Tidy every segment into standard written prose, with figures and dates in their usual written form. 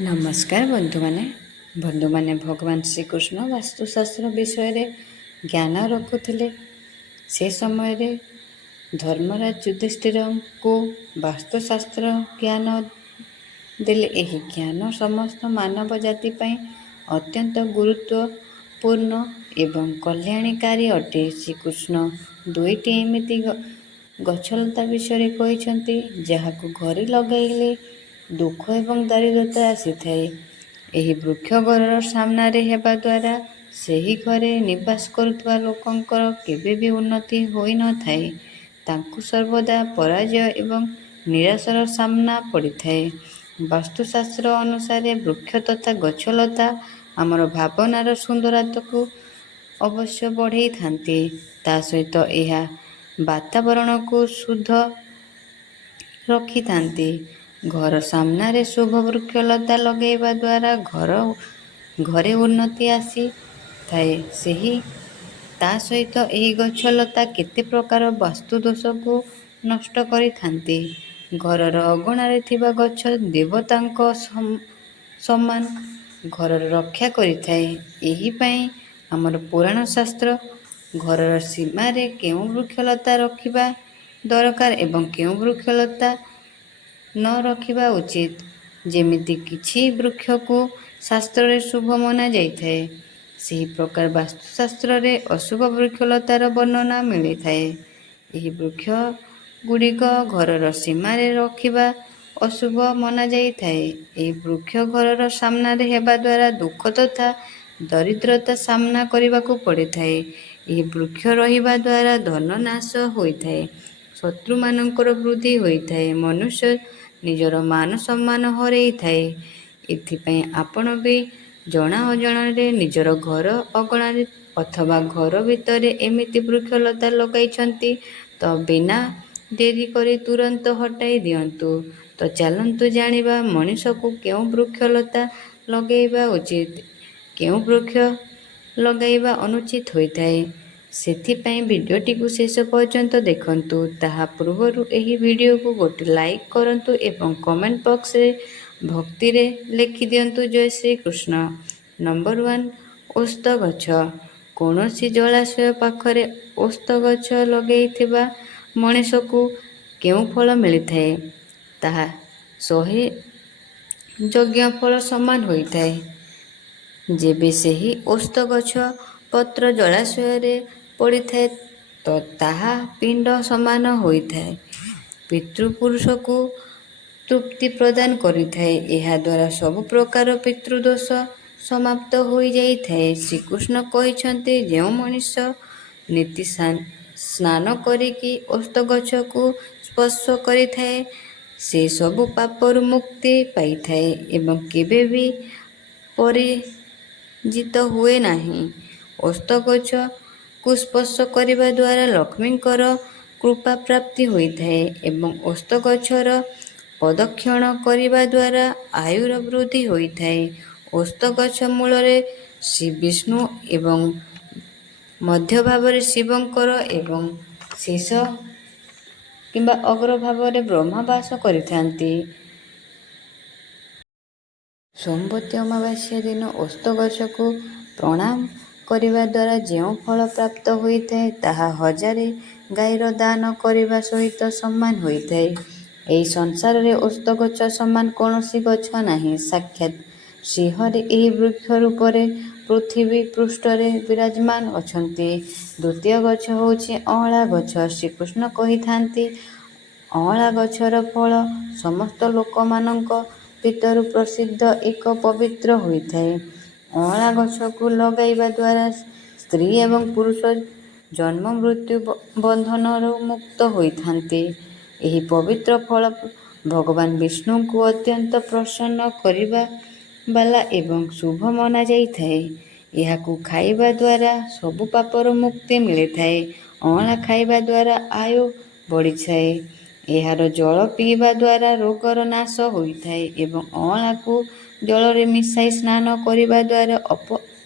ନମସ୍କାର ବନ୍ଧୁମାନେ ଭଗବାନ ଶ୍ରୀକୃଷ୍ଣ ବାସ୍ତୁଶାସ୍ତ୍ର ବିଷୟରେ ଜ୍ଞାନ ରଖୁଥିଲେ। ସେ ସମୟରେ ଧର୍ମରାଜ ଯୁଧିଷ୍ଠିରଙ୍କୁ ବାସ୍ତୁଶାସ୍ତ୍ର ଜ୍ଞାନ ଦେଲେ। ଏହି ଜ୍ଞାନ ସମସ୍ତ ମାନବ ଜାତି ପାଇଁ ଅତ୍ୟନ୍ତ ଗୁରୁତ୍ୱପୂର୍ଣ୍ଣ ଏବଂ କଲ୍ୟାଣକାରୀ ଅଟେ। ଶ୍ରୀକୃଷ୍ଣ ଦୁଇଟି ଏମିତି ଗଛଲତା ବିଷୟରେ କହିଛନ୍ତି ଯାହାକୁ ଘରେ ଲଗାଇଲେ ଦୁଃଖ ଏବଂ ଦାରିଦ୍ର୍ୟତା ଆସିଥାଏ। ଏହି ବୃକ୍ଷ ଘରର ସାମ୍ନାରେ ହେବା ଦ୍ୱାରା ସେହି ଘରେ ନିବାସ କରୁଥିବା ଲୋକଙ୍କର କେବେ ବି ଉନ୍ନତି ହୋଇନଥାଏ। ତାଙ୍କୁ ସର୍ବଦା ପରାଜୟ ଏବଂ ନିରାଶାର ସାମ୍ନା ପଡ଼ିଥାଏ। ବାସ୍ତୁଶାସ୍ତ୍ର ଅନୁସାରେ ବୃକ୍ଷ ତଥା ଗଛଲତା ଆମର ଭାବନାର ସୁନ୍ଦରତାକୁ ଅବଶ୍ୟ ବଢ଼େଇଥାନ୍ତି। ତା ସହିତ ଏହା ବାତାବରଣକୁ ଶୁଦ୍ଧ ରଖିଥାନ୍ତି। ଘର ସାମ୍ନାରେ ଶୁଭ ବୃକ୍ଷଲତା ଲଗାଇବା ଦ୍ୱାରା ଘରେ ଉନ୍ନତି ଆସିଥାଏ। ତା ସହିତ ଏହି ଗଛଲତା କେତେ ପ୍ରକାର ବାସ୍ତୁ ଦୋଷକୁ ନଷ୍ଟ କରିଥାନ୍ତି। ଘରର ଅଗଣାରେ ଥିବା ଗଛ ଦେବତାଙ୍କ ସମାନ ଘରର ରକ୍ଷା କରିଥାଏ। ଏହିପାଇଁ ଆମର ପୁରାଣ ଶାସ୍ତ୍ର ଘରର ସୀମାରେ କେଉଁ ବୃକ୍ଷଲତା ରଖିବା ଦରକାର ଏବଂ କେଉଁ ବୃକ୍ଷଲତା ନ ରଖିବା ଉଚିତ। ଯେମିତି କିଛି ବୃକ୍ଷକୁ ଶାସ୍ତ୍ରରେ ଶୁଭ ମନାଯାଇଥାଏ, ସେହି ପ୍ରକାର ବାସ୍ତୁଶାସ୍ତ୍ରରେ ଅଶୁଭ ବୃକ୍ଷଲତାର ବର୍ଣ୍ଣନା ମିଳିଥାଏ। ଏହି ବୃକ୍ଷ ଗୁଡ଼ିକ ଘରର ସୀମାରେ ରଖିବା ଅଶୁଭ ମନାଯାଇଥାଏ। ଏହି ବୃକ୍ଷ ଘରର ସାମ୍ନାରେ ହେବା ଦ୍ୱାରା ଦୁଃଖ ତଥା ଦରିଦ୍ରତା ସାମ୍ନା କରିବାକୁ ପଡ଼ିଥାଏ। ଏହି ବୃକ୍ଷ ରହିବା ଦ୍ୱାରା ଧନ ନାଶ ହୋଇଥାଏ, ଶତ୍ରୁମାନଙ୍କର ବୃଦ୍ଧି ହୋଇଥାଏ, ମନୁଷ୍ୟ ନିଜର ମାନ ସମ୍ମାନ ହରାଇଥାଏ। ଏଥିପାଇଁ ଆପଣ ବି ଜଣା ଅଜଣାରେ ନିଜର ଘର ଅଗଣାରେ ଅଥବା ଘର ଭିତରେ ଏମିତି ବୃକ୍ଷଲତା ଲଗାଇଛନ୍ତି ତ ବିନା ଡେରି କରି ତୁରନ୍ତ ହଟାଇ ଦିଅନ୍ତୁ। ତ ଚାଲନ୍ତୁ ଜାଣିବା ମଣିଷକୁ କେଉଁ ବୃକ୍ଷଲତା ଲଗାଇବା ଉଚିତ, କେଉଁ ବୃକ୍ଷ ଲଗାଇବା ଅନୁଚିତ ହୋଇଥାଏ। ସେଥିପାଇଁ ଭିଡ଼ିଓଟିକୁ ଶେଷ ପର୍ଯ୍ୟନ୍ତ ଦେଖନ୍ତୁ। ତାହା ପୂର୍ବରୁ ଏହି ଭିଡ଼ିଓକୁ ଗୋଟେ ଲାଇକ୍ କରନ୍ତୁ ଏବଂ କମେଣ୍ଟ ବକ୍ସରେ ଭକ୍ତିରେ ଲେଖିଦିଅନ୍ତୁ ଜୟ ଶ୍ରୀକୃଷ୍ଣ। ନମ୍ବର 1, ଓସ୍ତ ଗଛ। କୌଣସି ଜଳାଶୟ ପାଖରେ ଓସ୍ତ ଗଛ ଲଗାଇଥିବା ମଣିଷକୁ କେଉଁ ଫଳ ମିଳିଥାଏ? ତାହା 100 ଯଜ୍ଞ ଫଳ ସମାନ ହୋଇଥାଏ। ଯେବେ ସେହି ଓସ୍ତ ଗଛ ପତ୍ର ଜଳାଶୟରେ ପଡ଼ିଥାଏ ତ ତାହା ପିଣ୍ଡ ସମାନ ହୋଇଥାଏ, ପିତୃପୁରୁଷକୁ ତୃପ୍ତି ପ୍ରଦାନ କରିଥାଏ। ଏହାଦ୍ୱାରା ସବୁ ପ୍ରକାର ପିତୃଦୋଷ ସମାପ୍ତ ହୋଇଯାଇଥାଏ। ଶ୍ରୀକୃଷ୍ଣ କହିଛନ୍ତି, ଯେଉଁ ମଣିଷ ନିତି ସ୍ନାନ କରିକି ଓସ୍ତ ଗଛକୁ ସ୍ପର୍ଶ କରିଥାଏ ସେ ସବୁ ପାପରୁ ମୁକ୍ତି ପାଇଥାଏ ଏବଂ କେବେ ବି ପରିଚିତ ହୁଏ ନାହିଁ। ଓସ୍ତ ଗଛକୁ ସ୍ପର୍ଶ କରିବା ଦ୍ୱାରା ଲକ୍ଷ୍ମୀଙ୍କର କୃପା ପ୍ରାପ୍ତି ହୋଇଥାଏ ଏବଂ ଓସ୍ତ ଗଛର ପ୍ରଦକ୍ଷିଣ କରିବା ଦ୍ୱାରା ଆୟୁର ବୃଦ୍ଧି ହୋଇଥାଏ। ଓସ୍ତ ଗଛ ମୂଳରେ ଶ୍ରୀବିଷ୍ଣୁ ଏବଂ ମଧ୍ୟଭାଗରେ ଶିବଙ୍କର ଏବଂ ଶେଷ କିମ୍ବା ଅଗ୍ରଭାଗରେ ବ୍ରହ୍ମା ବାସ କରିଥାନ୍ତି। ସୋମବତୀ ଅମାବାସ୍ୟା ଦିନ ଓସ୍ତ ଗଛକୁ ପ୍ରଣାମ କରିବା ଦ୍ୱାରା ଯେଉଁ ଫଳ ପ୍ରାପ୍ତ ହୋଇଥାଏ ତାହା 1000 ଗାଈର ଦାନ କରିବା ସହିତ ସମାନ ହୋଇଥାଏ। ଏହି ସଂସାରରେ ଓସ୍ତ ଗଛ ସମାନ କୌଣସି ଗଛ ନାହିଁ। ସାକ୍ଷାତ ଶ୍ରୀହରି ଏହି ବୃକ୍ଷ ରୂପରେ ପୃଥିବୀ ପୃଷ୍ଠରେ ବିରାଜମାନ ଅଛନ୍ତି। ଦ୍ୱିତୀୟ ଗଛ ହେଉଛି ଅଁଳା ଗଛ। ଶ୍ରୀକୃଷ୍ଣ କହିଥାନ୍ତି, ଅଁଳା ଗଛର ଫଳ ସମସ୍ତ ଲୋକମାନଙ୍କ ଭିତରୁ ପ୍ରସିଦ୍ଧ ଏକ ପବିତ୍ର ହୋଇଥାଏ। ଅଁଳା ଗଛକୁ ଲଗାଇବା ଦ୍ୱାରା ସ୍ତ୍ରୀ ଏବଂ ପୁରୁଷ ଜନ୍ମ ମୃତ୍ୟୁ ବନ୍ଧନରୁ ମୁକ୍ତ ହୋଇଥାନ୍ତି। ଏହି ପବିତ୍ର ଫଳ ଭଗବାନ ବିଷ୍ଣୁଙ୍କୁ ଅତ୍ୟନ୍ତ ପ୍ରସନ୍ନ କରିବା ବାଲା ଏବଂ ଶୁଭ ମନାଯାଇଥାଏ। ଏହାକୁ ଖାଇବା ଦ୍ୱାରା ସବୁ ପାପରୁ ମୁକ୍ତି ମିଳିଥାଏ। ଅଁଳା ଖାଇବା ଦ୍ୱାରା ଆୟୁ ବଢ଼ିଥାଏ। ଏହାର ଜଳ ପିଇବା ଦ୍ୱାରା ରୋଗର ନାଶ ହୋଇଥାଏ ଏବଂ ଅଁଳାକୁ ଜଳରେ ମିଶାଇ ସ୍ନାନ କରିବା ଦ୍ୱାରା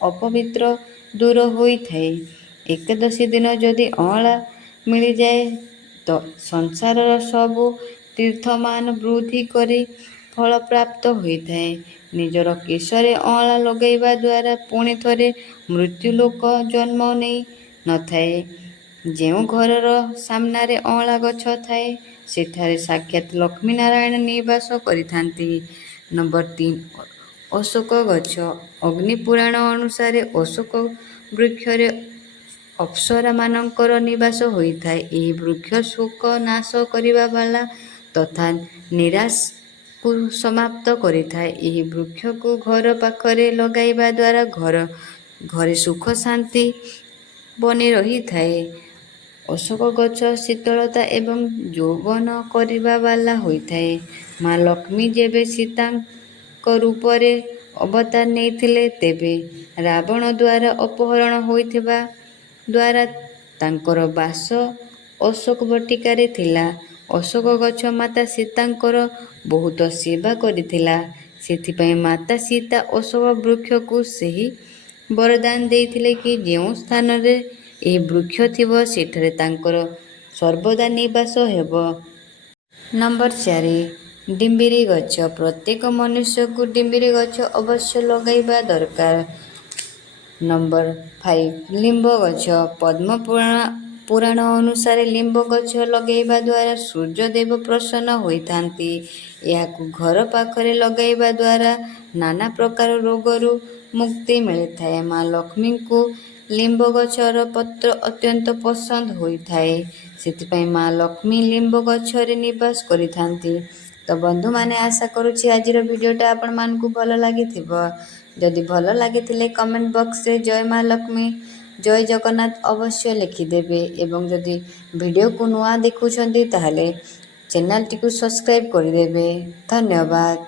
ଅପବିତ୍ର ଦୂର ହୋଇଥାଏ। ଏକାଦଶୀ ଦିନ ଯଦି ଅଁଳା ମିଳିଯାଏ ତ ସଂସାରର ସବୁ ତୀର୍ଥମାନ ବୃଦ୍ଧି କରି ଫଳ ପ୍ରାପ୍ତ ହୋଇଥାଏ। ନିଜର କେଶରେ ଅଁଳା ଲଗାଇବା ଦ୍ୱାରା ପୁଣି ଥରେ ମୃତ୍ୟୁ ଲୋକ ଜନ୍ମ ନେଇ ନଥାଏ। ଯେଉଁ ଘରର ସାମ୍ନାରେ ଅଁଳା ଗଛ ଥାଏ ସେଠାରେ ସାକ୍ଷାତ ଲକ୍ଷ୍ମୀ ନାରାୟଣ ନିବାସ କରିଥାନ୍ତି। ନମ୍ବର 3 ଅଶୋକ ଗଛ। ଅଗ୍ନି ପୁରାଣ ଅନୁସାରେ ଅଶୋକ ବୃକ୍ଷରେ ଅପ୍ସରାମାନଙ୍କର ନିବାସ ହୋଇଥାଏ। ଏହି ବୃକ୍ଷ ଶୋକ ନାଶ କରିବା ବାଲା ତଥା ନିରାଶକୁ ସମାପ୍ତ କରିଥାଏ। ଏହି ବୃକ୍ଷକୁ ଘର ପାଖରେ ଲଗାଇବା ଦ୍ୱାରା ଘରେ ସୁଖ ଶାନ୍ତି ବନି ରହିଥାଏ। ଅଶୋକ ଗଛ ଶୀତଳତା ଏବଂ ଯୌବନ କରିବା ବାଲା ହୋଇଥାଏ। ମା ଲକ୍ଷ୍ମୀ ଯେବେ ସୀତାଙ୍କ ରୂପରେ ଅବତାର ନେଇଥିଲେ ତେବେ ରାବଣ ଦ୍ୱାରା ଅପହରଣ ହୋଇଥିବା ଦ୍ୱାରା ତାଙ୍କର ବାସ ଅଶୋକ ବଟିକାରେ ଥିଲା। ଅଶୋକ ଗଛ ମାତା ସୀତାଙ୍କର ବହୁତ ସେବା କରିଥିଲା। ସେଥିପାଇଁ ମାତା ସୀତା ଅଶୋକ ବୃକ୍ଷକୁ ସେହି ବରଦାନ ଦେଇଥିଲେ କି ଯେଉଁ ସ୍ଥାନରେ ଏହି ବୃକ୍ଷ ଥିବ ସେଠାରେ ତାଙ୍କର ସର୍ବଦା ନିବାସ ହେବ। ନମ୍ବର 4 ଡିମ୍ବିରି ଗଛ। ପ୍ରତ୍ୟେକ ମନୁଷ୍ୟକୁ ଡିମ୍ବିରି ଗଛ ଅବଶ୍ୟ ଲଗାଇବା ଦରକାର। ନମ୍ବର 5 ଲିମ୍ବ ଗଛ। ପଦ୍ମ ପୁରାଣ ଅନୁସାରେ ଲିମ୍ବ ଗଛ ଲଗାଇବା ଦ୍ୱାରା ସୂର୍ଯ୍ୟଦେବ ପ୍ରସନ୍ନ ହୋଇଥାନ୍ତି। ଏହାକୁ ଘର ପାଖରେ ଲଗାଇବା ଦ୍ୱାରା ନାନା ପ୍ରକାର ରୋଗରୁ ମୁକ୍ତି ମିଳିଥାଏ। ମା ଲକ୍ଷ୍ମୀଙ୍କୁ ଲିମ୍ବ ଗଛର ପତ୍ର ଅତ୍ୟନ୍ତ ପସନ୍ଦ ହୋଇଥାଏ। ସେଥିପାଇଁ ମା ଲକ୍ଷ୍ମୀ ଲିମ୍ବ ଗଛରେ ନିବାସ କରିଥାନ୍ତି। ତ ବନ୍ଧୁମାନେ, ଆଶା କରୁଛି ଆଜିର ଭିଡ଼ିଓଟା ଆପଣମାନଙ୍କୁ ଭଲ ଲାଗିଥିବ। ଯଦି ଭଲ ଲାଗିଥିଲେ କମେଣ୍ଟ ବକ୍ସରେ ଜୟ ମା ଲକ୍ଷ୍ମୀ, ଜୟ ଜଗନ୍ନାଥ ଅବଶ୍ୟ ଲେଖିଦେବେ ଏବଂ ଯଦି ଭିଡ଼ିଓକୁ ନୂଆ ଦେଖୁଛନ୍ତି ତାହେଲେ ଚ୍ୟାନେଲଟିକୁ ସବସ୍କ୍ରାଇବ୍ କରିଦେବେ। ଧନ୍ୟବାଦ।